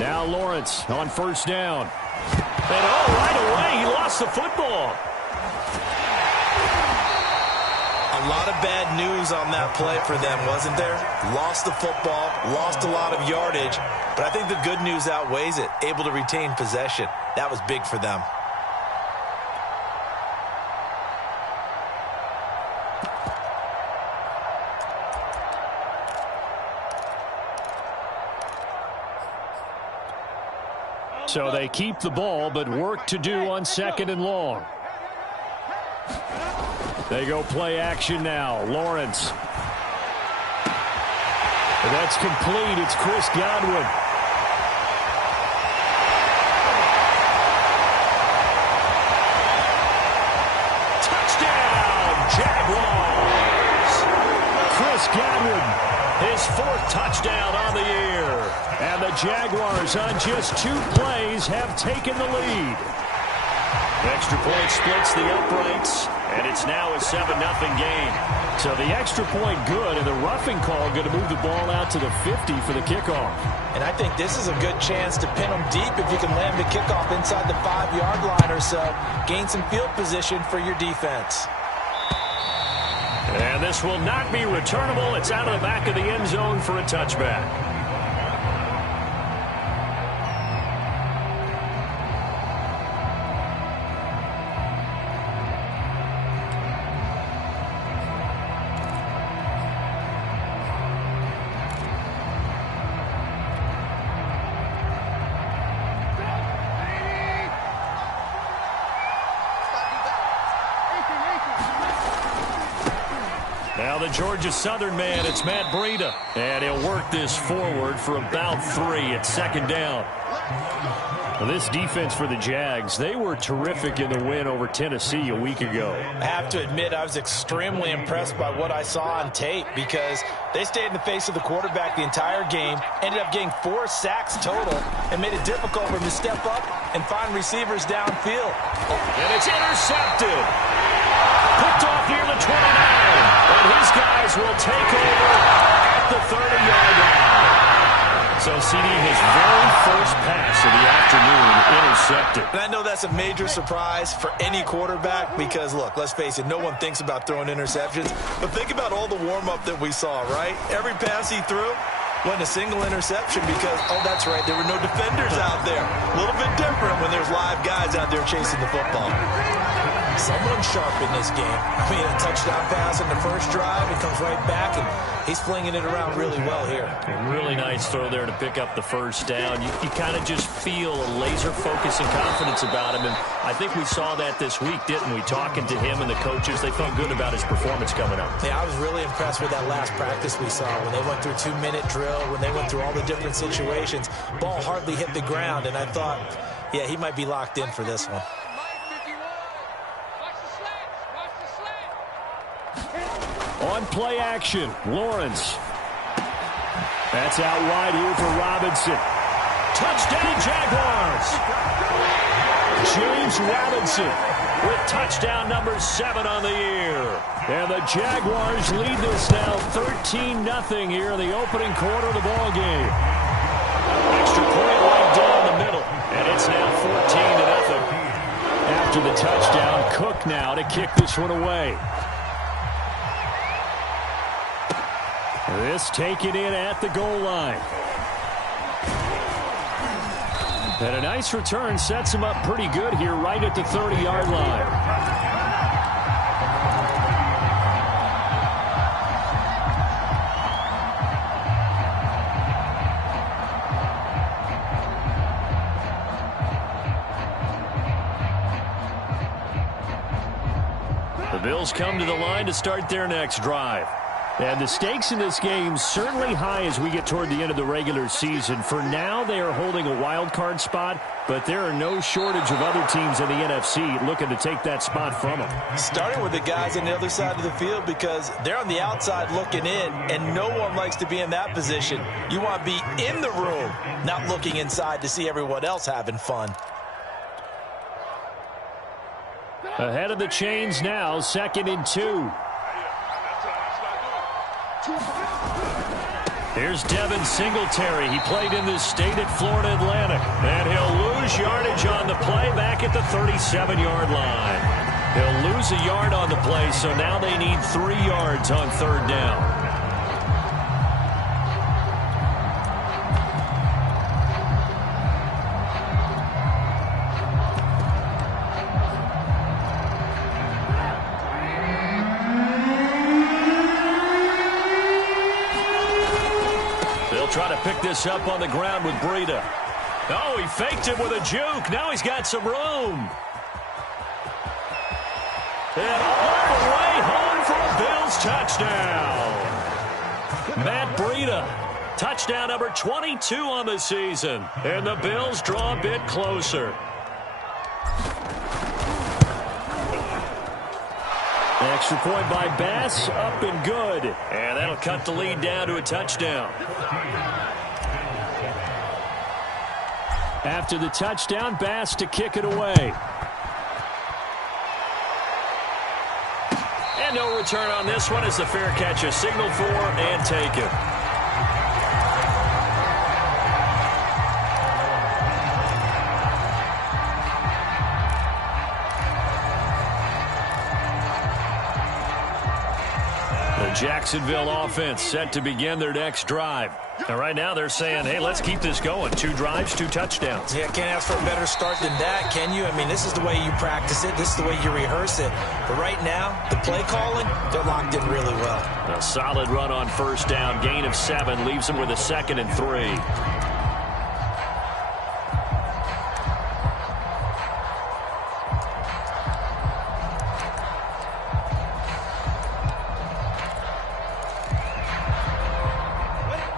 Now Lawrence on first down. And right away, he lost the football. A lot of bad news on that play for them, wasn't there? Lost the football, lost a lot of yardage, but I think the good news outweighs it. Able to retain possession. That was big for them. So they keep the ball, but work to do on second and long. They go play action now. Lawrence. That's complete. It's Chris Godwin. Touchdown, Jaguars. Chris Godwin, his 4th touchdown on the year. And the Jaguars, on just 2 plays, have taken the lead. Extra point splits the uprights, and it's now a 7-0 game. So the extra point good, and the roughing call going to move the ball out to the 50 for the kickoff. And I think this is a good chance to pin them deep if you can land the kickoff inside the 5-yard line or so. Gain some field position for your defense. And this will not be returnable. It's out of the back of the end zone for a touchback. Now the Georgia Southern man, it's Matt Breida. And he'll work this forward for about 3 at second down. Well, this defense for the Jags, they were terrific in the win over Tennessee a week ago. I have to admit, I was extremely impressed by what I saw on tape because they stayed in the face of the quarterback the entire game, ended up getting 4 sacks total, and made it difficult for him to step up and find receivers downfield. And it's intercepted. Picked off near the 29. And his guys will take over at the 30-yard line. So CD, his very first pass of the afternoon intercepted. And I know that's a major surprise for any quarterback because, look, let's face it, no one thinks about throwing interceptions. But think about all the warm-up that we saw, right? Every pass he threw wasn't a single interception because, oh, that's right, there were no defenders out there. A little bit different when there's live guys out there chasing the football. Someone sharp in this game. I mean, a touchdown pass in the first drive. He comes right back, and he's flinging it around really well here. A really nice throw there to pick up the first down. You kind of just feel a laser focus and confidence about him, and I think we saw that this week, didn't we? Talking to him and the coaches, they felt good about his performance coming up. Yeah, I was really impressed with that last practice we saw when they went through 2-minute drill, when they went through all the different situations. Ball hardly hit the ground, and I thought, yeah, he might be locked in for this one. On play action, Lawrence. That's out wide here for Robinson. Touchdown, Jaguars! James Robinson with touchdown number 7 on the year. And the Jaguars lead this now 13-0 here in the opening quarter of the ball game. Extra point right down the middle, and it's now 14-0. After the touchdown, Cook now to kick this one away. This taken in at the goal line. And a nice return sets him up pretty good here right at the 30-yard line. The Bills come to the line to start their next drive. And the stakes in this game certainly high as we get toward the end of the regular season. For now, they are holding a wild card spot, but there are no shortage of other teams in the NFC looking to take that spot from them. Starting with the guys on the other side of the field because they're on the outside looking in, and no one likes to be in that position. You want to be in the room, not looking inside to see everyone else having fun. Ahead of the chains now, 2nd and 2. Here's Devin Singletary. He played in this state at Florida Atlantic. And he'll lose yardage on the play back at the 37-yard line. He'll lose a yard on the play, so now they need 3 yards on third down. Try to pick this up on the ground with Breida. Oh, he faked him with a juke. Now he's got some room. And all the way home for a Bills touchdown. Matt Breida, touchdown number 22 on the season. And the Bills draw a bit closer. Extra point by Bass, up and good. And that'll cut the lead down to a touchdown. After the touchdown, Bass to kick it away. And no return on this one as the fair catch is signaled for and taken. Jacksonville offense set to begin their next drive. And right now they're saying, hey, let's keep this going. 2 drives, 2 touchdowns. Yeah, can't ask for a better start than that, can you? I mean, this is the way you practice it. This is the way you rehearse it. But right now, the play calling, they're locked in really well. A solid run on first down. Gain of 7 leaves them with a 2nd and 3.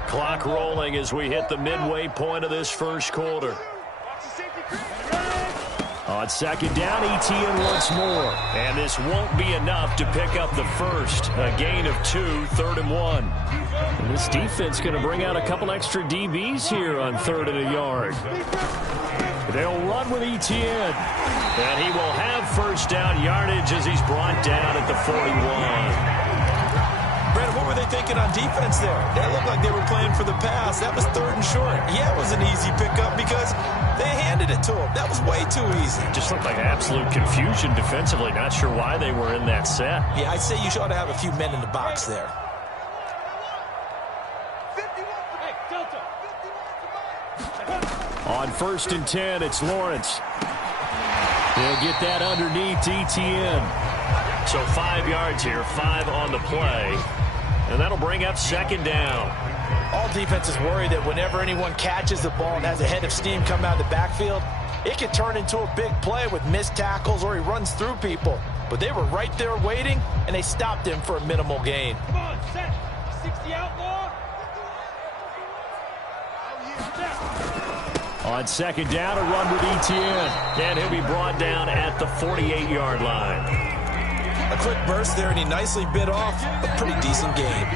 Clock rolling as we hit the midway point of this first quarter. On second down, Etienne once more. And this won't be enough to pick up the first. A gain of 2, 3rd and 1. And this defense going to bring out a couple extra DBs here on 3rd and a yard. They'll run with Etienne. And he will have first down yardage as he's brought down at the 41. Brandon, what were they thinking on defense there? They looked like they were playing for the pass. That was 3rd and short. Yeah, it was an easy pickup because they handed it to him. That was way too easy. Just looked like absolute confusion defensively. Not sure why they were in that set. Yeah, I'd say you ought to have a few men in the box there. On 1st and 10, it's Lawrence. He'll get that underneath to Etienne. So 5 yards here, 5 on the play. And that'll bring up 2nd down. All defenses worry that whenever anyone catches the ball and has a head of steam come out of the backfield, it can turn into a big play with missed tackles or he runs through people. But they were right there waiting, and they stopped him for a minimal gain. Come on, set. 60 outlaw. On 2nd down, a run with Etienne. And he'll be brought down at the 48-yard line. A quick burst there, and he nicely bit off a pretty decent gain.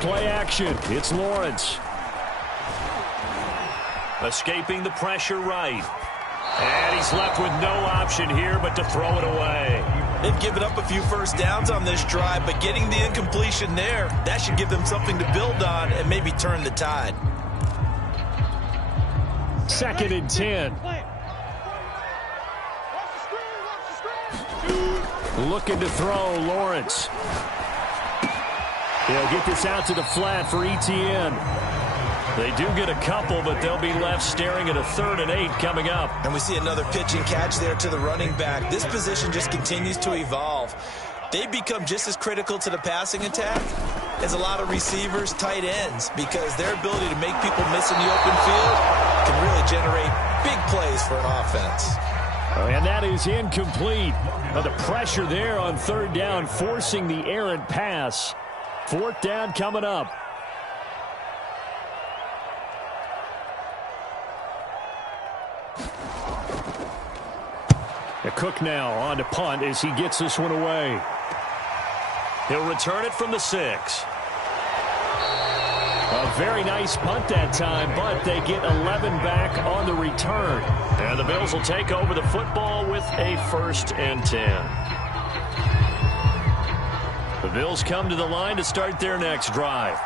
Play action. It's Lawrence. Escaping the pressure right. And he's left with no option here but to throw it away. They've given up a few first downs on this drive, but getting the incompletion there, that should give them something to build on and maybe turn the tide. 2nd and 10. Looking to throw, Lawrence. He'll get this out to the flat for Etienne. They do get a couple, but they'll be left staring at a 3rd and 8 coming up. And we see another pitch and catch there to the running back. This position just continues to evolve. They become just as critical to the passing attack as a lot of receivers, tight ends, because their ability to make people miss in the open field can really generate big plays for an offense. And that is incomplete. The pressure there on 3rd down, forcing the errant pass. 4th down coming up. Cook now on to punt as he gets this one away. He'll return it from the 6. A very nice punt that time, but they get 11 back on the return. And the Bills will take over the football with a 1st and 10. The Bills come to the line to start their next drive.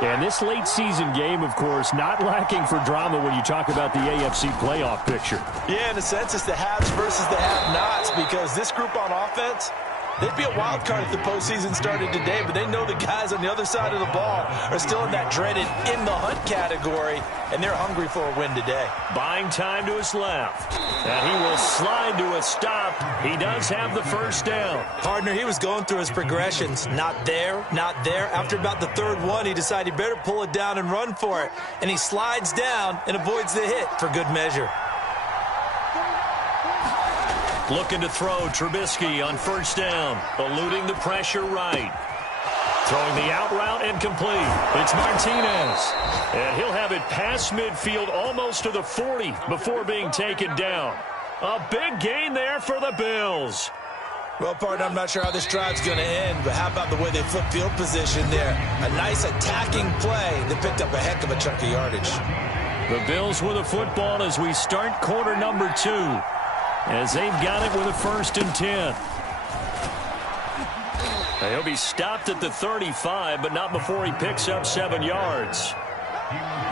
And this late season game, of course, not lacking for drama when you talk about the AFC playoff picture. Yeah, in a sense, it's the haves versus the have-nots, because this group on offense, they'd be a wild card if the postseason started today, but they know the guys on the other side of the ball are still in that dreaded in-the-hunt category, and they're hungry for a win today. Buying time to his left. And he will slide to a stop. He does have the 1st down. Partner, he was going through his progressions. Not there, not there. After about the 3rd one, he decided he better pull it down and run for it. And he slides down and avoids the hit for good measure. Looking to throw, Trubisky on 1st down. Eluding the pressure right. Throwing the out route and complete. It's Martinez. And he'll have it past midfield almost to the 40 before being taken down. A big gain there for the Bills. Well, partner, I'm not sure how this drive's going to end, but how about the way they flip field position there? A nice attacking play that picked up a heck of a chunk of yardage. The Bills with the football as we start quarter number 2. As they've got it with a 1st and 10. He'll be stopped at the 35, but not before he picks up 7 yards.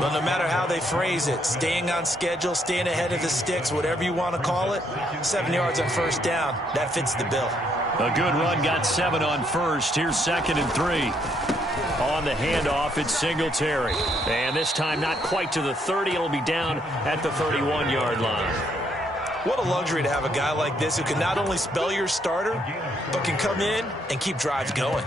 Well, no matter how they phrase it, staying on schedule, staying ahead of the sticks, whatever you want to call it, 7 yards on 1st down, that fits the bill. A good run, got 7 on 1st. Here's 2nd and 3. On the handoff, it's Singletary. And this time not quite to the 30. It'll be down at the 31-yard line. What a luxury to have a guy like this who can not only spell your starter, but can come in and keep drives going.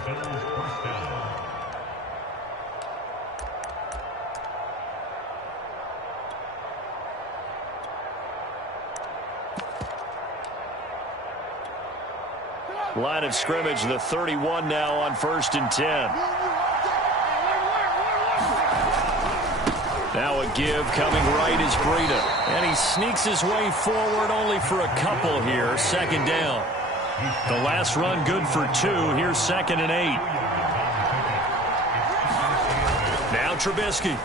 Line of scrimmage, the 31 now on 1st and 10. Now a give coming right is Breida. And he sneaks his way forward only for a couple here. 2nd down. The last run good for 2. Here's 2nd and 8. Now Trubisky.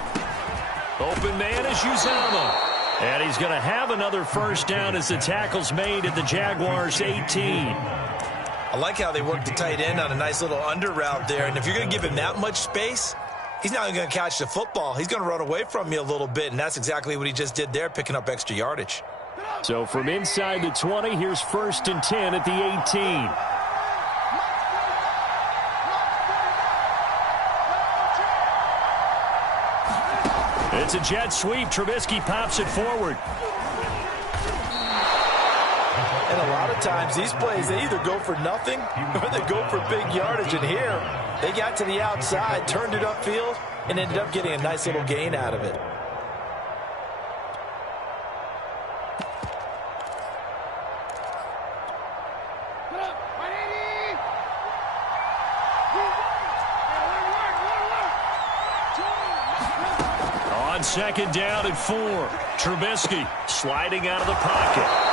Open man is Uzomah. And he's going to have another 1st down as the tackle's made at the Jaguars' 18. I like how they work the tight end on a nice little under route there. And if you're going to give him that much space, he's not going to catch the football. He's going to run away from you a little bit, and that's exactly what he just did there, picking up extra yardage. So from inside the 20, here's 1st and 10 at the 18. It's a jet sweep. Trubisky pops it forward. And a lot of times these plays, they either go for nothing or they go for big yardage. And here, they got to the outside, turned it upfield, and ended up getting a nice little gain out of it. On 2nd down and 4, Trubisky sliding out of the pocket.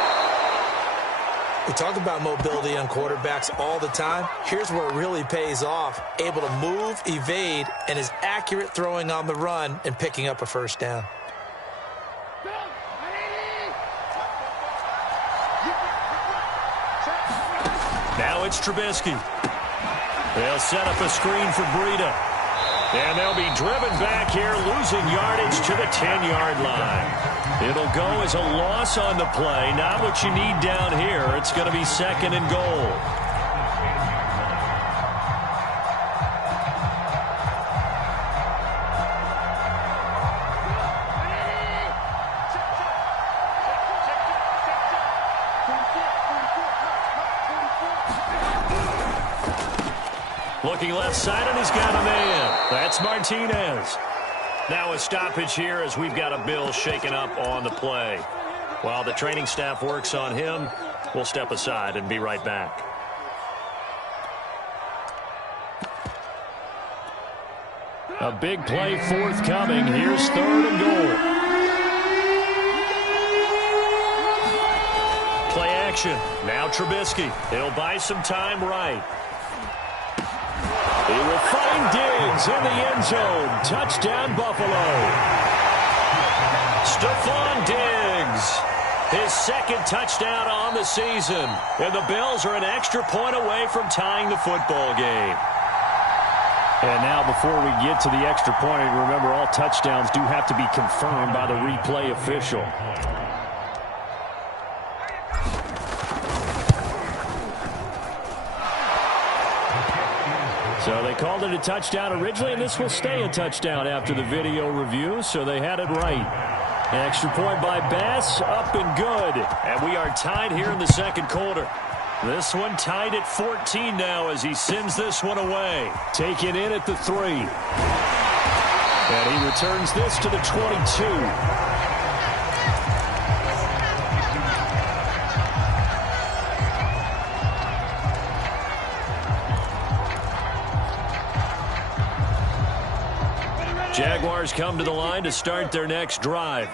We talk about mobility on quarterbacks all the time. Here's where it really pays off. Able to move, evade, and is accurate throwing on the run and picking up a 1st down. Now it's Trubisky. They'll set up a screen for Breida. And they'll be driven back here, losing yardage to the 10-yard line. It'll go as a loss on the play. Not what you need down here. It's going to be 2nd and goal. Looking left side, and he's got a man. That's Martinez. Now a stoppage here as we've got a Bill shaken up on the play. While the training staff works on him, we'll step aside and be right back. A big play forthcoming. Here's 3rd and goal. Play action. Now Trubisky. He'll buy some time right. He will find Diggs in the end zone. Touchdown, Buffalo. Stephon Diggs, his second touchdown on the season. And the Bills are an extra point away from tying the football game. And now before we get to the extra point, remember all touchdowns do have to be confirmed by the replay official. So they called it a touchdown originally, and this will stay a touchdown after the video review, so they had it right. Extra point by Bass, up and good. And we are tied here in the second quarter. This one tied at 14 now as he sends this one away. Taken in at the 3. And he returns this to the 22. Jaguars come to the line to start their next drive.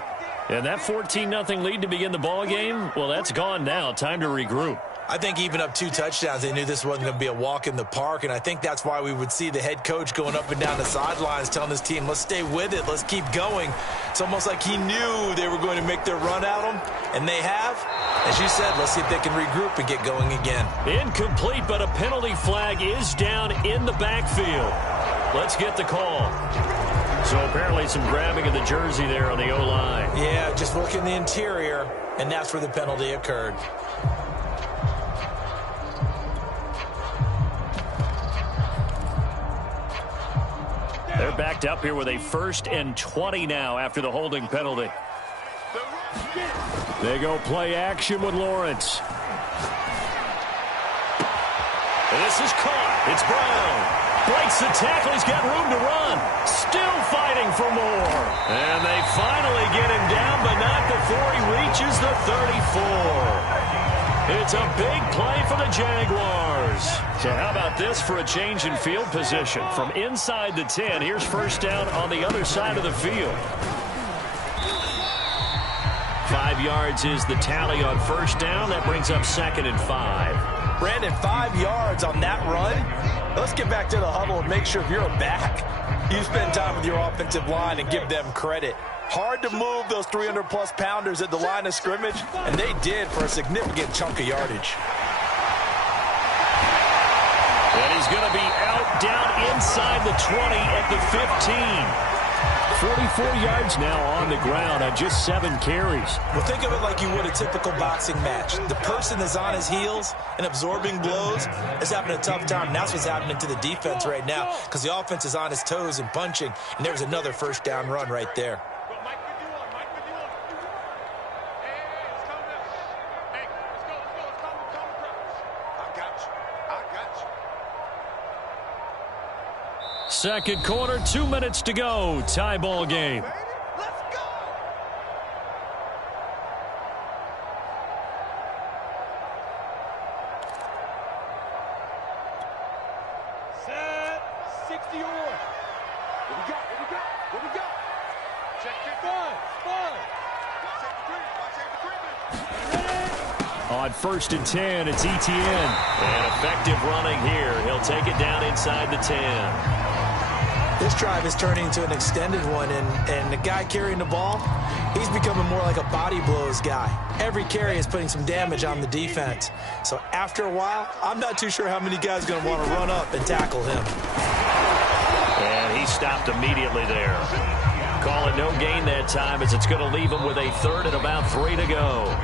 And that 14-0 lead to begin the ball game, well, that's gone now. Time to regroup. I think even up 2 touchdowns, they knew this wasn't going to be a walk in the park, and I think that's why we would see the head coach going up and down the sidelines telling his team, let's stay with it, let's keep going. It's almost like he knew they were going to make their run at him, and they have. As you said, let's see if they can regroup and get going again. Incomplete, but a penalty flag is down in the backfield. Let's get the call. So apparently some grabbing of the jersey there on the O-line. Yeah, just working the interior, and that's where the penalty occurred. They're backed up here with a 1st and 20 now after the holding penalty. They go play action with Lawrence. And this is caught. It's Brown. Breaks the tackle. He's got room to run. Still fighting for more. And they finally get him down, but not before he reaches the 34. It's a big play for the Jaguars. So how about this for a change in field position? From inside the 10, here's first down on the other side of the field. 5 yards is the tally on first down. That brings up 2nd and 5. Brandon, 5 yards on that run. Let's get back to the huddle and make sure if you're a back, you spend time with your offensive line and give them credit. Hard to move those 300-plus pounders at the line of scrimmage, and they did for a significant chunk of yardage. And he's going to be out down inside the 20 at the 15. 44 yards now on the ground on just 7 carries. Well, think of it like you would a typical boxing match. The person is on his heels and absorbing blows is having a tough time. And that's what's happening to the defense right now because the offense is on his toes and punching. And there's another first down run right there. Second quarter, 2 minutes to go. Tie ball game. Let's go! Set. 60 on. What we got? What we got? What we got? Check your fun. On 1st and 10, it's ETN. And effective running here. He'll take it down inside the 10. This drive is turning into an extended one, and the guy carrying the ball, he's becoming more like a body blows guy. Every carry is putting some damage on the defense. So after a while, I'm not too sure how many guys are going to want to run up and tackle him. And he stopped immediately there. Call it no gain that time as it's going to leave him with a 3rd and about 3 to go.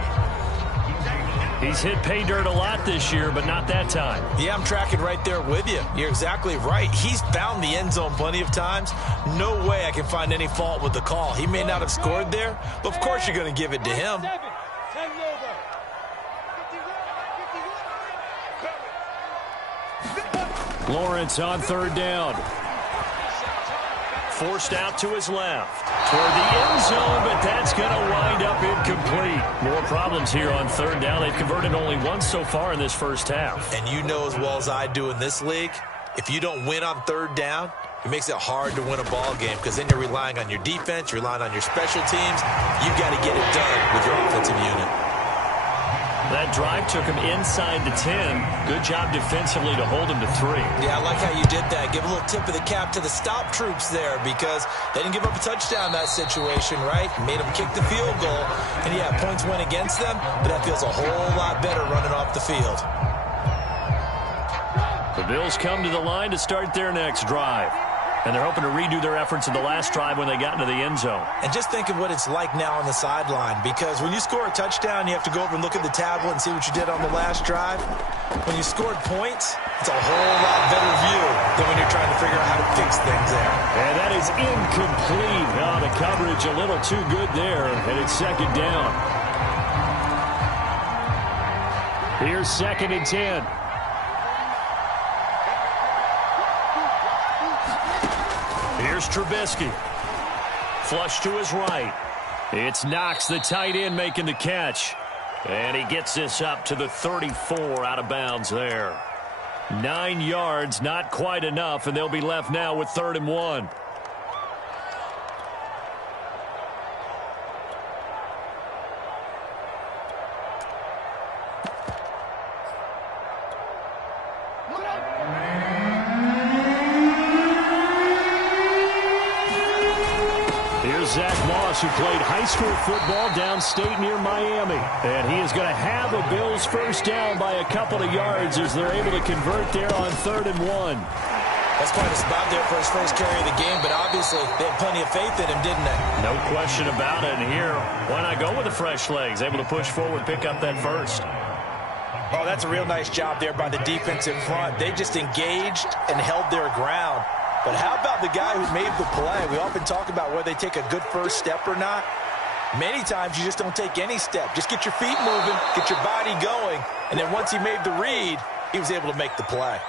He's hit pay dirt a lot this year, but not that time. Yeah, I'm tracking right there with you. You're exactly right. He's found the end zone plenty of times. No way I can find any fault with the call. He may not have scored there, but of course you're going to give it to him. Lawrence on 3rd down. Forced out to his left. Toward the end zone, but that's going to wind up incomplete. More problems here on 3rd down. They've converted only once so far in this first half. And you know as well as I do in this league, if you don't win on 3rd down, it makes it hard to win a ball game because then you're relying on your defense, you're relying on your special teams. You've got to get it done with your offensive unit. that drive took him inside the 10. Good job defensively to hold him to 3. Yeah, I like how you did that. Give a little tip of the cap to the stop troops there because they didn't give up a touchdown in that situation, right? Made them kick the field goal. And, yeah, points went against them, but that feels a whole lot better running off the field. The Bills come to the line to start their next drive. And they're hoping to redo their efforts in the last drive when they got into the end zone. And just think of what it's like now on the sideline, because when you score a touchdown, you have to go over and look at the tablet and see what you did on the last drive. When you scored points, it's a whole lot better view than when you're trying to figure out how to fix things there. And that is incomplete. Oh, the coverage a little too good there, and it's second down. Here's 2nd and 10. Here's Trubisky. Flush to his right. It's Knox, the tight end, making the catch. And he gets this up to the 34 out of bounds there. 9 yards, not quite enough, and they'll be left now with 3rd and 1. Who played high school football downstate near Miami. And he is going to have a Bills first down by a couple of yards as they're able to convert there on 3rd and 1. That's quite a spot there for his first carry of the game, but obviously they had plenty of faith in him, didn't they? No question about it. And here, why not go with the fresh legs? Able to push forward, pick up that first. Oh, that's a real nice job there by the defensive front. They just engaged and held their ground. But how about the guy who made the play? We often talk about whether they take a good first step or not. Many times you just don't take any step. Just get your feet moving, get your body going, and then once he made the read, he was able to make the play.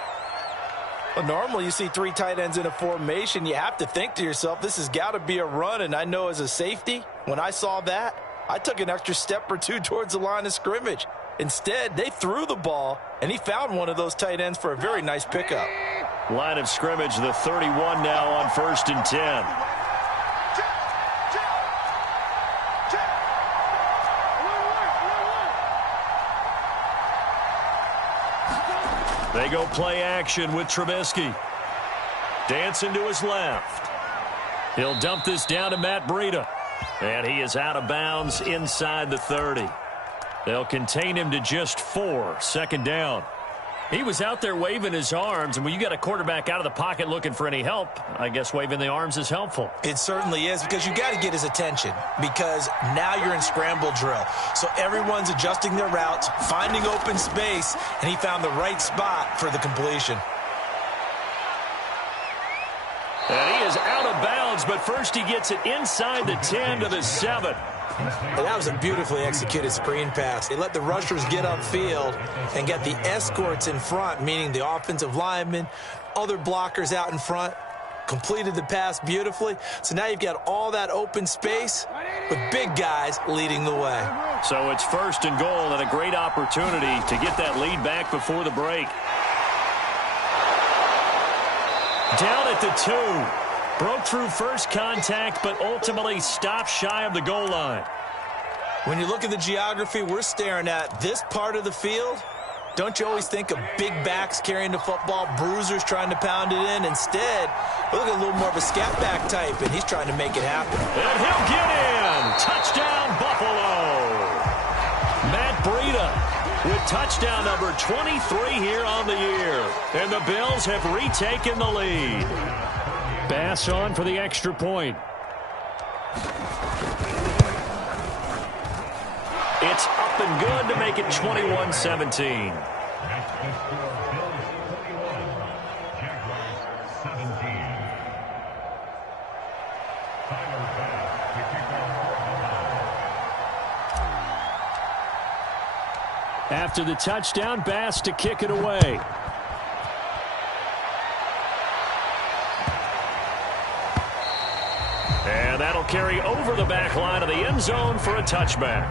Well, normally you see 3 tight ends in a formation, you have to think to yourself, this has got to be a run, and I know as a safety, when I saw that, I took an extra step or 2 towards the line of scrimmage. Instead, they threw the ball, and he found one of those tight ends for a very nice pickup. Line of scrimmage, the 31 now on 1st and 10. They go play action with Trubisky. Dancing to his left. He'll dump this down to Matt Breida. And he is out of bounds inside the 30. They'll contain him to just 4, 2nd down. He was out there waving his arms, and when you got a quarterback out of the pocket looking for any help, I guess waving the arms is helpful. It certainly is, because you got to get his attention, because now you're in scramble drill. So everyone's adjusting their routes, finding open space, and he found the right spot for the completion. And he is out of bounds, but first he gets it inside the 10 to the 7. And that was a beautifully executed screen pass. They let the rushers get upfield and got the escorts in front, meaning the offensive linemen, other blockers out in front, completed the pass beautifully. So now you've got all that open space with big guys leading the way. So it's 1st and goal and a great opportunity to get that lead back before the break. Down at the 2. Broke through first contact, but ultimately stopped shy of the goal line. When you look at the geography we're staring at, this part of the field, don't you always think of big backs carrying the football, bruisers trying to pound it in? Instead, we look at a little more of a scat back type, and he's trying to make it happen. And he'll get in. Touchdown, Buffalo. Matt Breida with touchdown number 23 here on the year. And the Bills have retaken the lead. Bass on for the extra point. It's up and good to make it 21-17. After the touchdown, Bass to kick it away. And that'll carry over the back line of the end zone for a touchback.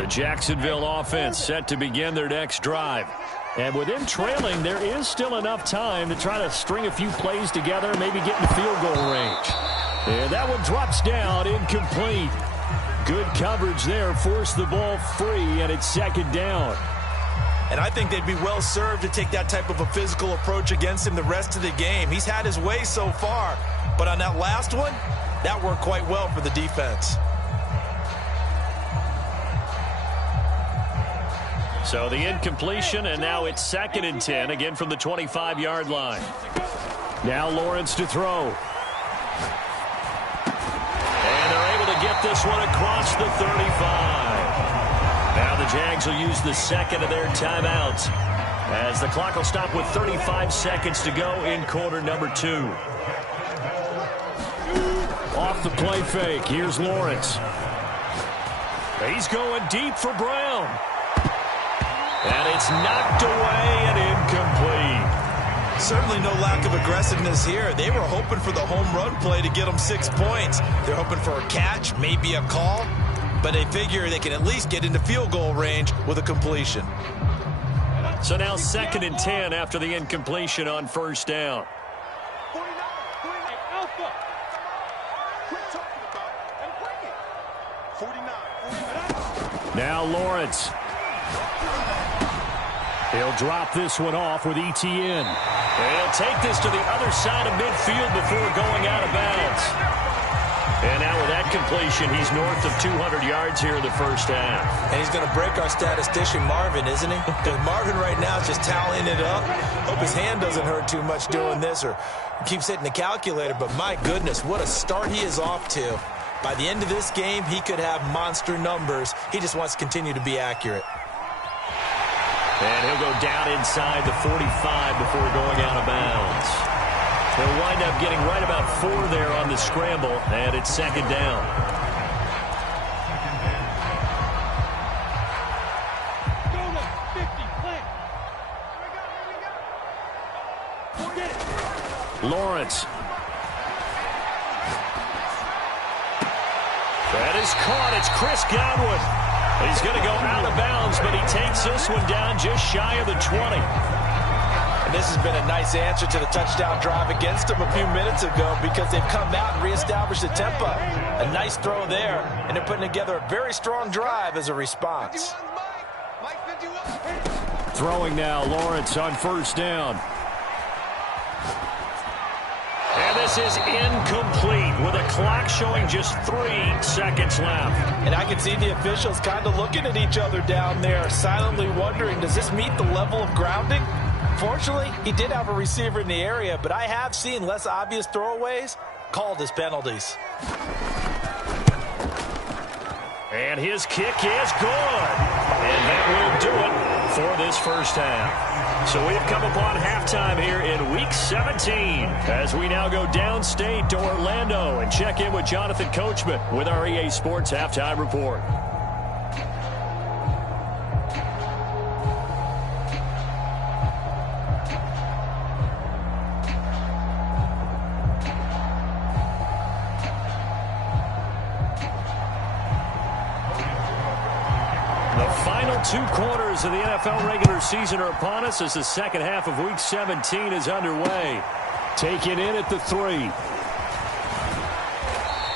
The Jacksonville offense set to begin their next drive. And with him trailing, there is still enough time to try to string a few plays together, maybe get in field goal range. And that one drops down, incomplete. Good coverage there, forced the ball free, and it's second down. And I think they'd be well served to take that type of a physical approach against him the rest of the game. He's had his way so far, but on that last one, that worked quite well for the defense. So the incompletion, and now it's 2nd and 10, again from the 25-yard line. Now Lawrence to throw. And they're able to get this one across the 35. Now the Jags will use the second of their timeouts, as the clock will stop with 35 seconds to go in quarter number 2. Off the play fake, here's Lawrence. He's going deep for Brown. And it's knocked away and incomplete. Certainly no lack of aggressiveness here. They were hoping for the home run play to get them 6 points. They're hoping for a catch, maybe a call, but they figure they can at least get into field goal range with a completion. So now 2nd and 10 after the incompletion on first down. 49, Alpha. Quit talking about it and bring it. 49. Now Lawrence. He'll drop this one off with Etienne. And he'll take this to the other side of midfield before going out of bounds. And now with that completion, he's north of 200 yards here in the first half. And he's going to break our statistician Marvin, isn't he? Because Marvin right now is just tallying it up. Hope his hand doesn't hurt too much doing this or keeps hitting the calculator. But my goodness, what a start he is off to. By the end of this game, he could have monster numbers. He just wants to continue to be accurate. And he'll go down inside the 45 before going out of bounds. He'll wind up getting right about 4 there on the scramble, and it's second down. Go to 50, plant. Lawrence. That is caught. It's Chris Godwin. He's going to go out of bounds, but he takes this one down just shy of the 20. And this has been a nice answer to the touchdown drive against them a few minutes ago because they've come out and reestablished the tempo. A nice throw there, and they're putting together a very strong drive as a response. Throwing now, Lawrence on first down. And this is incomplete with a clock showing just 3 seconds left. And I can see the officials kind of looking at each other down there, silently wondering, does this meet the level of grounding? Fortunately, he did have a receiver in the area, but I have seen less obvious throwaways called as penalties. And his kick is good. And that will do it for this first half. So we have come upon halftime here in Week 17 as we now go downstate to Orlando and check in with Jonathan Coachman with our EA Sports Halftime Report. The final 2 quarters of the NFL regular season are upon us as the second half of Week 17 is underway. Taken in at the 3.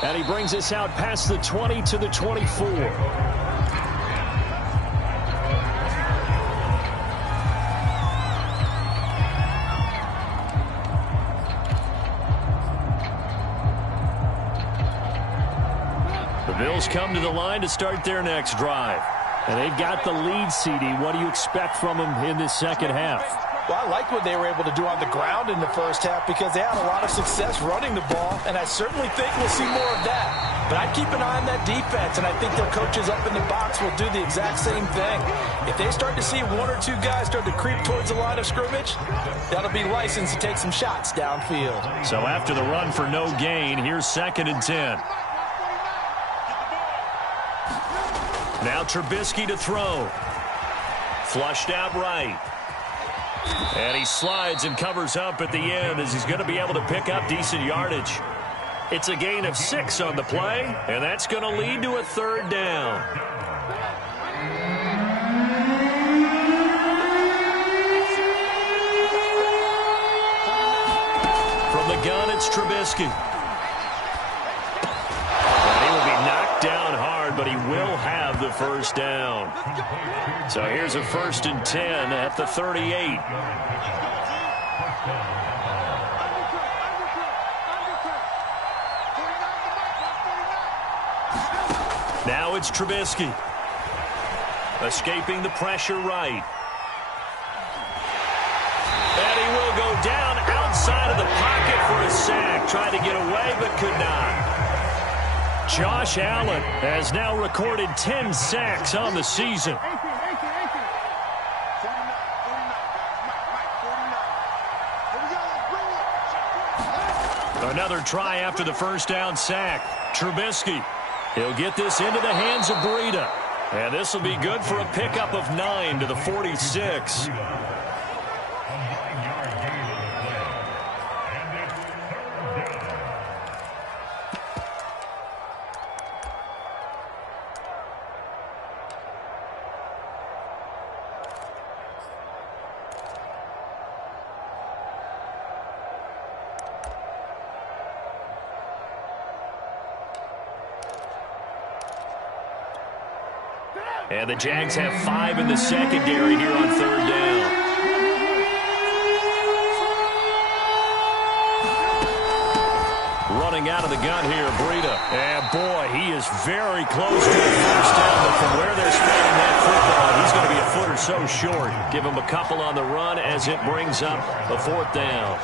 And he brings us out past the 20 to the 24. The Bills come to the line to start their next drive. And they've got the lead, CD. What do you expect from them in this second half? Well, I liked what they were able to do on the ground in the first half because they had a lot of success running the ball, and I certainly think we'll see more of that. But I'd keep an eye on that defense, and I think their coaches up in the box will do the exact same thing. If they start to see 1 or 2 guys start to creep towards the line of scrimmage, that'll be licensed to take some shots downfield. So after the run for no gain, here's 2nd and 10. Now Trubisky to throw. Flushed out right. And he slides and covers up at the end as he's going to be able to pick up decent yardage. It's a gain of 6 on the play, and that's going to lead to a 3rd down. From the gun, it's Trubisky. And he will be knocked down hard, but he will have the first down. So here's a 1st and 10 at the 38. Now it's Trubisky. Escaping the pressure right. And he will go down outside of the pocket for a sack. Tried to get away, but could not. Josh Allen has now recorded 10 sacks on the season. Another try after the first down sack. Trubisky. He'll get this into the hands of Breida. And this will be good for a pickup of 9 to the 46. And the Jags have 5 in the secondary here on 3rd down. Running out of the gun here, Breida. And boy, he is very close to the first down. But from where they're spreading that football, he's going to be a foot or so short. Give him a couple on the run as it brings up a 4th down.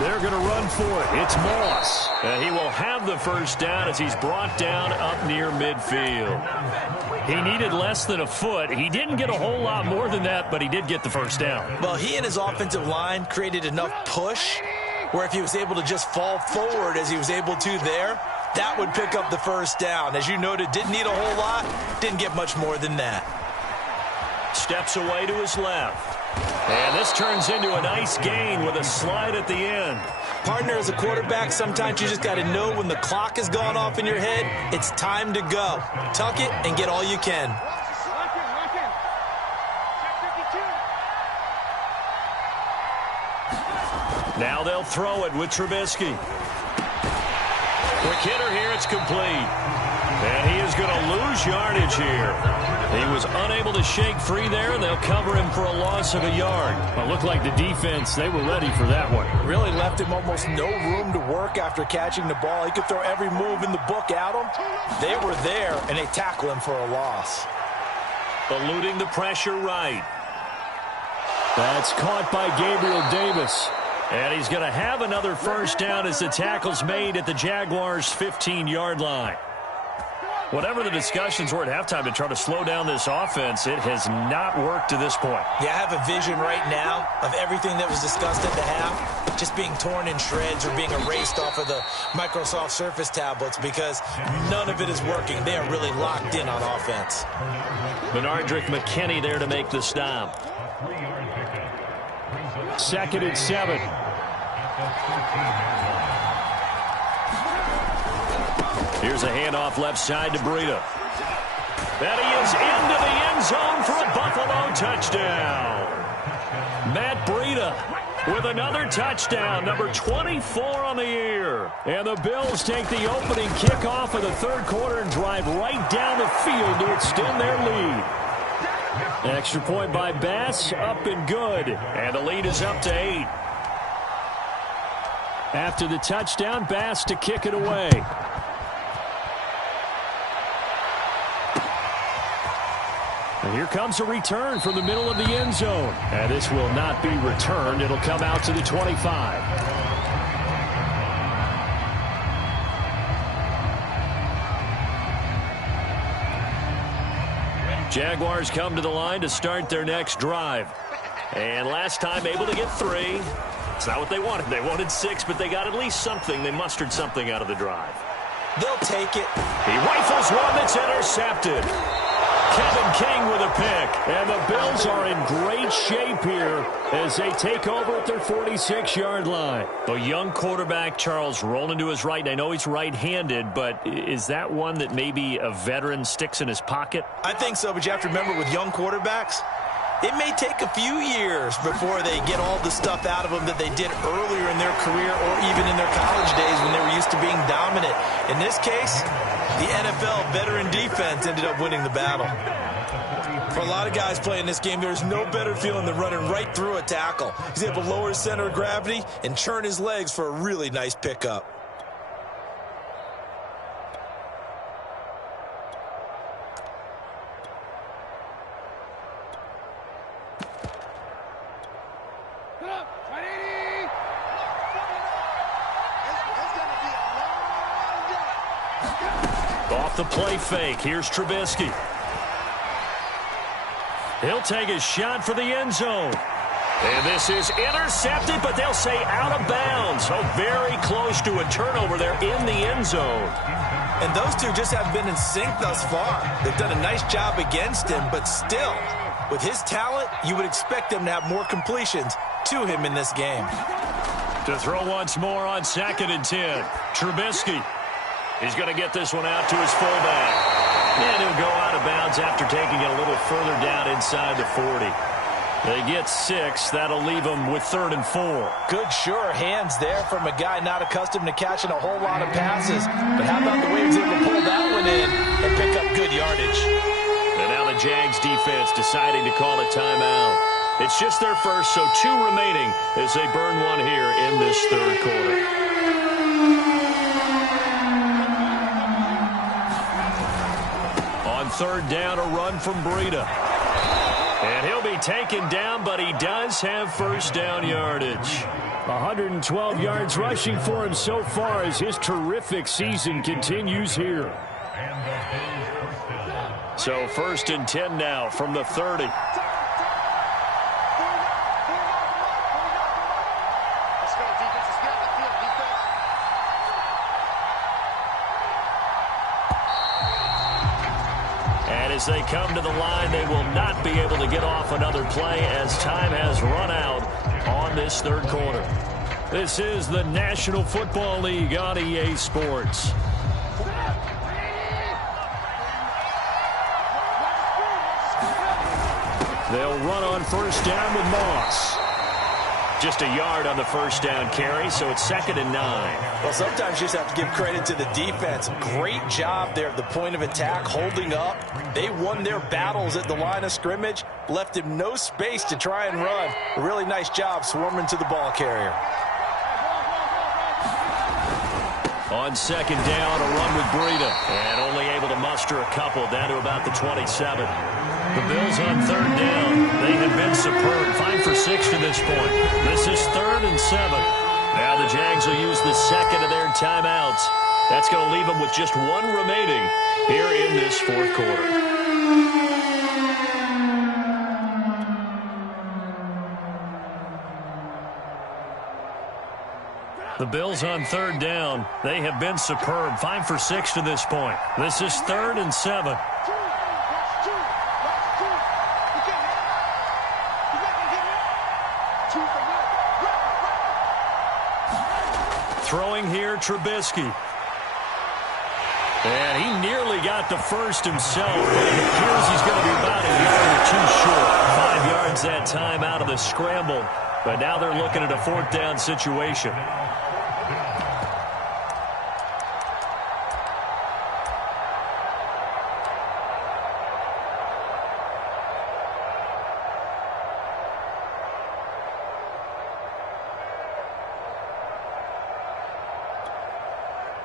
They're going to run for it. It's Moss. He will have the first down as he's brought down up near midfield. He needed less than a foot. He didn't get a whole lot more than that, but he did get the first down. Well, he and his offensive line created enough push where if he was able to just fall forward as he was able to there, that would pick up the first down. As you noted, didn't need a whole lot, didn't get much more than that. Steps away to his left. And this turns into a nice gain with a slide at the end. Partner, as a quarterback, sometimes you just got to know when the clock has gone off in your head, it's time to go. Tuck it and get all you can. Now they'll throw it with Trubisky. Quick hitter here, it's complete. And he is going to lose yardage here. He was unable to shake free there, and they'll cover him for a loss of a yard. It looked like the defense, they were ready for that one. Really left him almost no room to work after catching the ball. He could throw every move in the book at him. They were there, and they tackle him for a loss. Eluding the pressure right. That's caught by Gabriel Davis. And he's going to have another first down as the tackle's made at the Jaguars' 15-yard line. Whatever the discussions were at halftime to try to slow down this offense, it has not worked to this point. Yeah, I have a vision right now of everything that was discussed at the half just being torn in shreds or being erased off of the Microsoft Surface tablets because none of it is working. They are really locked in on offense. Benardrick McKinney there to make the stop. 2nd and 7. Here's a handoff left side to Breida. And he is into the end zone for a Buffalo touchdown. Matt Breida with another touchdown, number 24 on the year. And the Bills take the opening kickoff of the 3rd quarter and drive right down the field to extend their lead. Extra point by Bass, up and good. And the lead is up to 8. After the touchdown, Bass to kick it away. And here comes a return from the middle of the end zone. And this will not be returned. It'll come out to the 25. Jaguars come to the line to start their next drive. And last time able to get 3. It's not what they wanted. They wanted 6, but they got at least something. They mustered something out of the drive. They'll take it. He rifles one that's intercepted. Kevin King with a pick. And the Bills are in great shape here as they take over at their 46-yard line. A young quarterback, Charles, rolling to his right. I know he's right-handed, but is that one that maybe a veteran sticks in his pocket? I think so, but you have to remember with young quarterbacks, it may take a few years before they get all the stuff out of them that they did earlier in their career or even in their college days when they were used to being dominant. In this case, the NFL veteran defense ended up winning the battle. For a lot of guys playing this game, there's no better feeling than running right through a tackle. He's able to lower his center of gravity and churn his legs for a really nice pickup. Off the play fake, here's Trubisky. He'll take a shot for the end zone. And this is intercepted, but they'll say out of bounds. So very close to a turnover there in the end zone. And those two just have been in sync thus far. They've done a nice job against him, but still, with his talent, you would expect them to have more completions to him in this game. To throw once more on 2nd and 10. Trubisky. He's going to get this one out to his fullback. And he'll go out of bounds after taking it a little further down inside the 40. They get 6. That'll leave them with 3rd and 4. Good, sure hands there from a guy not accustomed to catching a whole lot of passes. But how about the way he was able to pull that one in and pick up good yardage? And now the Jags defense deciding to call a timeout. It's just their first, so 2 remaining as they burn one here in this 3rd quarter. On 3rd down, a run from Breida. And he'll be taken down, but he does have first down yardage. 112 yards rushing for him so far as his terrific season continues here. So 1st and 10 now from the 30. As they come to the line, they will not be able to get off another play as time has run out on this 3rd quarter. This is the National Football League on EA Sports. They'll run on 1st down with Moss. Just a yard on the 1st down carry, so it's 2nd and 9. Well, sometimes you just have to give credit to the defense. Great job there at the point of attack, holding up. They won their battles at the line of scrimmage, left him no space to try and run. A really nice job swarming to the ball carrier. On 2nd down, a run with Breida, and only able to muster a couple down to about the 27. The Bills on 3rd down. They have been superb. 5 for 6 to this point. This is 3rd and 7. Now the Jags will use the 2nd of their timeouts. That's going to leave them with just 1 remaining here in this 4th quarter. The Bills on 3rd down. They have been superb. 5 for 6 to this point. This is 3rd and 7. Throwing here, Trubisky. And he nearly got the first himself, but it appears he's going to be about a yard or 2 short. 5 yards that time out of the scramble. But now they're looking at a 4th down situation.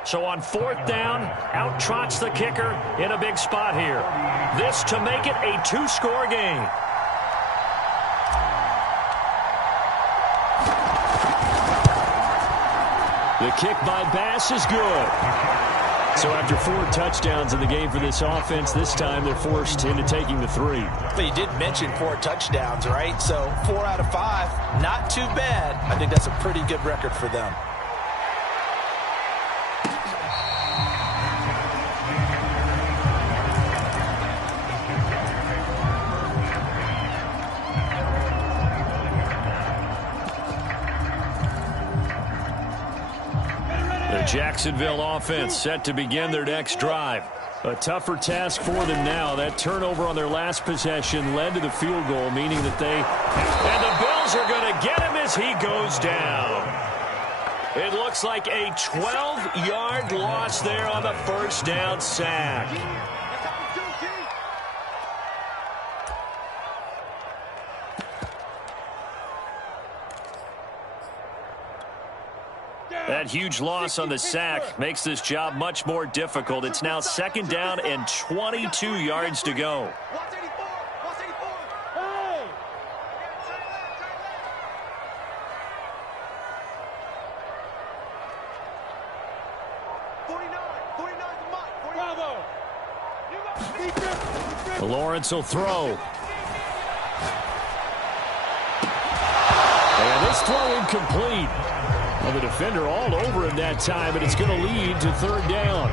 So on 4th down, out trots the kicker in a big spot here. This to make it a 2-score game. The kick by Bass is good. So after 4 touchdowns in the game for this offense, this time they're forced into taking the 3. But you did mention 4 touchdowns, right? So 4 out of 5, not too bad. I think that's a pretty good record for them. Jacksonville offense set to begin their next drive. A tougher task for them now. That turnover on their last possession led to the field goal, meaning that and the Bills are going to get him as he goes down. It looks like a 12-yard loss there on the first down sack. That huge loss on the sack makes this job much more difficult. It's now second down and 22 yards to go. Lawrence will throw. And this throw incomplete. Well, the defender all over him that time, and it's going to lead to third down.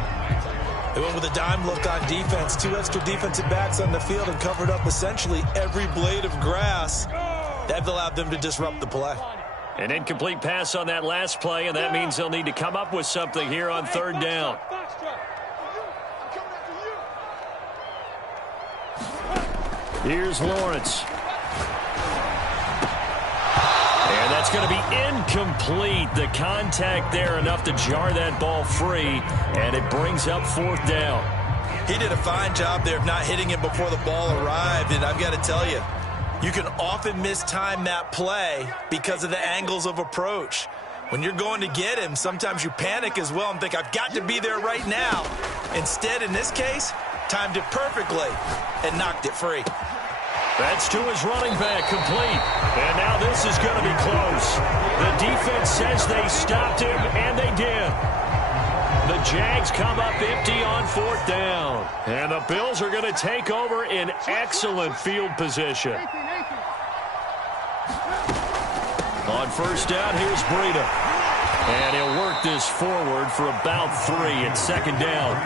They went with a dime look on defense. 2 extra defensive backs on the field and covered up essentially every blade of grass. That allowed them to disrupt the play. An incomplete pass on that last play, and that means they'll need to come up with something here on third down. Here's Lawrence. And that's going to be incomplete. The contact there enough to jar that ball free, and it brings up fourth down. He did a fine job there of not hitting him before the ball arrived, and I've got to tell you, you can often mistime that play because of the angles of approach. When you're going to get him, sometimes you panic as well and think, I've got to be there right now. Instead, in this case, timed it perfectly and knocked it free. That's to his running back, complete. And now this is going to be close. The defense says they stopped him, and they did. The Jags come up empty on fourth down. And the Bills are going to take over in excellent field position. On first down, here's Breida. And he'll work this forward for about 3 at second down.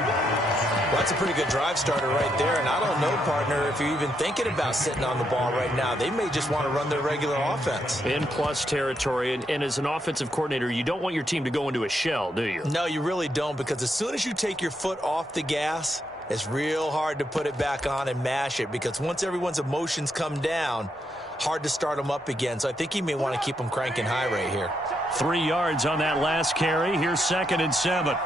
Well, that's a pretty good drive starter right there. And I don't know, partner, if you're even thinking about sitting on the ball right now. They may just want to run their regular offense. In plus territory. And as an offensive coordinator, you don't want your team to go into a shell, do you? No, you really don't, because as soon as you take your foot off the gas, it's real hard to put it back on and mash it, because once everyone's emotions come down, hard to start them up again. So I think he may want to keep them cranking high right here. 3 yards on that last carry. Here's 2nd and 7.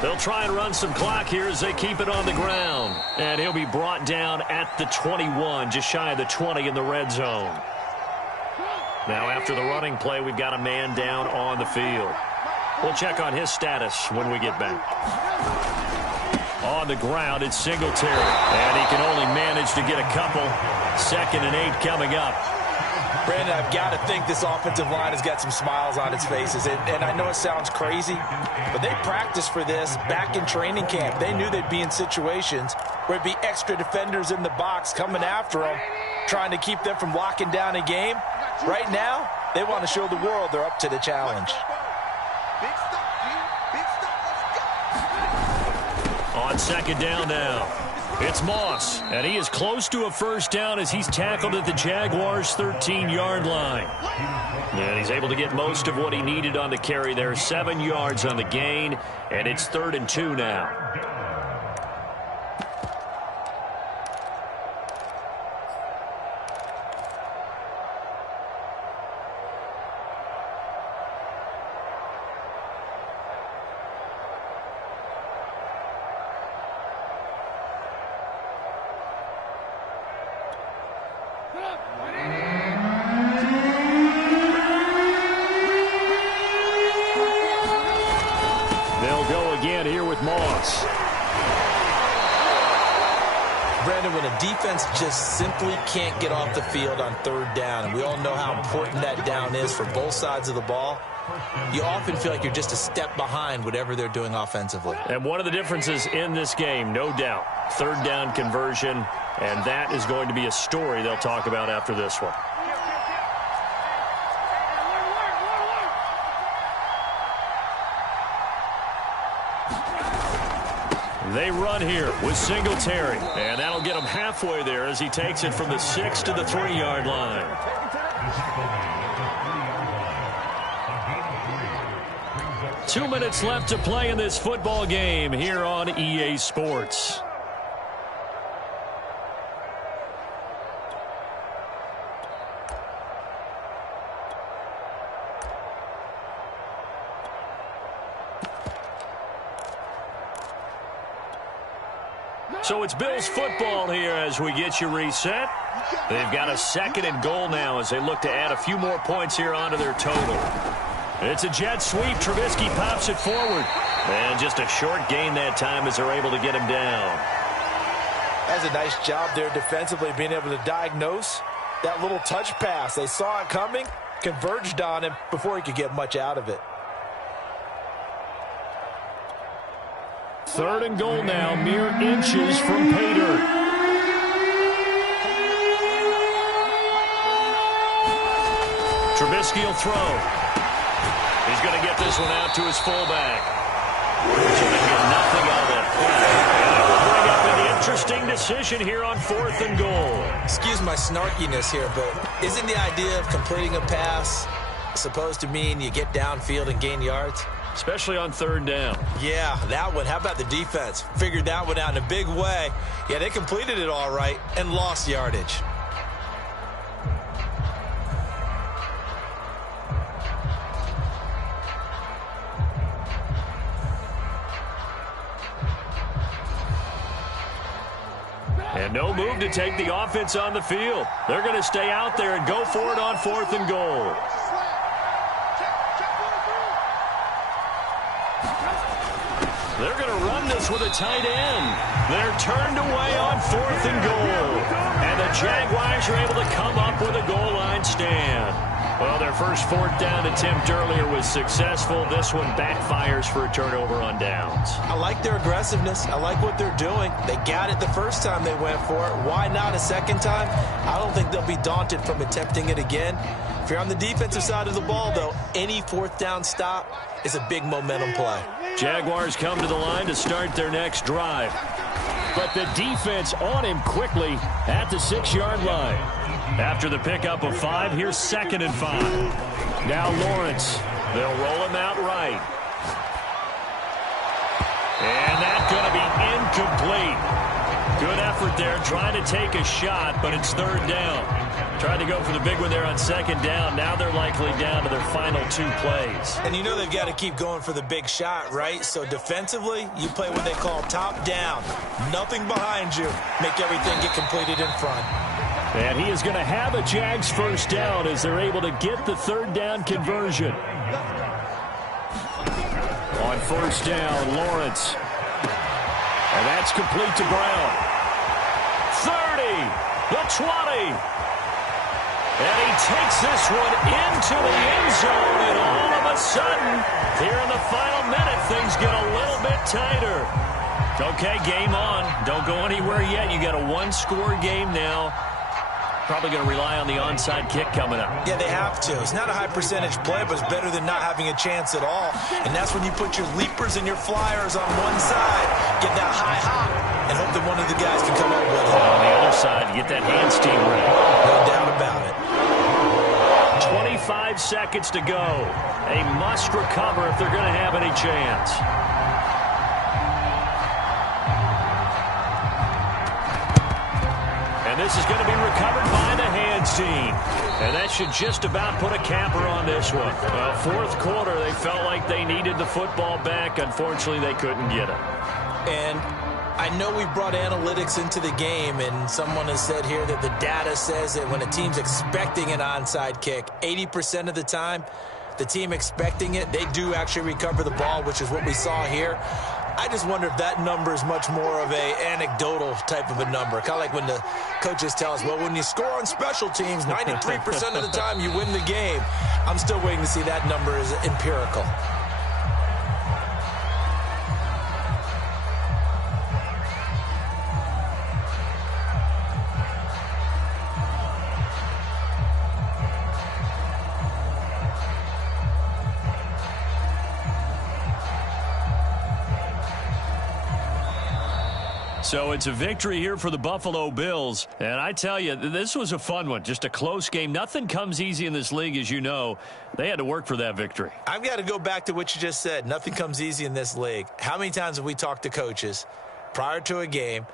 They'll try and run some clock here as they keep it on the ground. And he'll be brought down at the 21, just shy of the 20 in the red zone. Now after the running play, we've got a man down on the field. We'll check on his status when we get back. On the ground, it's Singletary. And he can only manage to get a couple. 2nd and 8 coming up. Brandon, I've got to think this offensive line has got some smiles on its faces. And I know it sounds crazy, but they practiced for this back in training camp. They knew they'd be in situations where it'd be extra defenders in the box coming after them, trying to keep them from locking down a game. Right now, they want to show the world they're up to the challenge. On second down now, it's Moss, and he is close to a first down as he's tackled at the Jaguars' 13-yard line. And he's able to get most of what he needed on the carry there. 7 yards on the gain, and it's 3rd and 2 now. They'll go again here with Moss. Brandon, when a defense just simply can't get off the field on 3rd down, and we all know how important that down is for both sides of the ball, you often feel like you're just a step behind whatever they're doing offensively. And one of the differences in this game, no doubt, 3rd down conversion, and that is going to be a story they'll talk about after this one. They run here with Singletary. And that'll get him halfway there as he takes it from the 6 to the 3-yard line. Two minutes left to play in this football game here on EA Sports. So it's Bills football here as we get you reset. They've got a 2nd and goal now as they look to add a few more points here onto their total. It's a jet sweep. Trubisky pops it forward. And just a short gain that time as they're able to get him down. That's a nice job there defensively, being able to diagnose that little touch pass. They saw it coming, converged on him before he could get much out of it. 3rd and goal now, mere inches from pay dirt. Trubisky will throw. He's going to get this one out to his fullback. So they get nothing out of that play. And that will bring up an interesting decision here on 4th and goal. Excuse my snarkiness here, but isn't the idea of completing a pass supposed to mean you get downfield and gain yards? Especially on 3rd down. Yeah, that one. How about the defense? Figured that one out in a big way. Yeah, they completed it all right and lost yardage. And no move to take the offense on the field. They're going to stay out there and go for it on 4th and goal. They're going to run this with a tight end. They're turned away on 4th and goal. And the Jaguars are able to come up with a goal line stand. Well, their first 4th down attempt earlier was successful. This one backfires for a turnover on downs. I like their aggressiveness. I like what they're doing. They got it the first time they went for it. Why not a second time? I don't think they'll be daunted from attempting it again. If you're on the defensive side of the ball, though, any 4th down stop is a big momentum play. Jaguars come to the line to start their next drive. But the defense on him quickly at the 6-yard line. After the pickup of 5, here's 2nd and 5. Now Lawrence. They'll roll him out right. And that's going to be incomplete. Good effort there, trying to take a shot, but it's 3rd down. Tried to go for the big one there on 2nd down. Now they're likely down to their final 2 plays. And you know they've got to keep going for the big shot, right? So defensively, you play what they call top down. Nothing behind you. Make everything get completed in front. And he is going to have a Jags 1st down as they're able to get the 3rd down conversion. On 1st down, Lawrence. And that's complete to Brown. 30, the 20. And he takes this one into the end zone, and all of a sudden, here in the final minute, things get a little bit tighter. Okay, game on. Don't go anywhere yet. You got a 1-score game now. Probably going to rely on the onside kick coming up. Yeah, they have to. It's not a high percentage play, but it's better than not having a chance at all. And that's when you put your leapers and your flyers on one side, get that high hop, and hope that one of the guys can come up with it. On the other side, get that hand steam ready. No doubt about it. 25 seconds to go. A must recover if they're going to have any chance. And this is going to be recovered by the hands team. And that should just about put a capper on this one. Well, 4th quarter, they felt like they needed the football back. Unfortunately, they couldn't get it. And I know we've brought analytics into the game, and someone has said here that the data says that when a team's expecting an onside kick, 80% of the time, the team expecting it, they do actually recover the ball, which is what we saw here. I just wonder if that number is much more of a anecdotal type of a number. Kind of like when the coaches tell us, well, when you score on special teams, 93% of the time you win the game. I'm still waiting to see that number is empirical. So it's a victory here for the Buffalo Bills. And I tell you, this was a fun one. Just a close game. Nothing comes easy in this league, as you know. They had to work for that victory. I've got to go back to what you just said. Nothing comes easy in this league. How many times have we talked to coaches prior to a game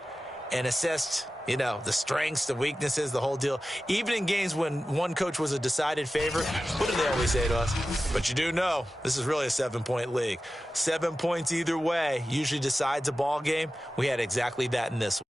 and assessed, you know, the strengths, the weaknesses, the whole deal? Even in games when one coach was a decided favorite, what do they always say to us? But you do know this is really a 7-point league. 7 points either way usually decides a ball game. We had exactly that in this one.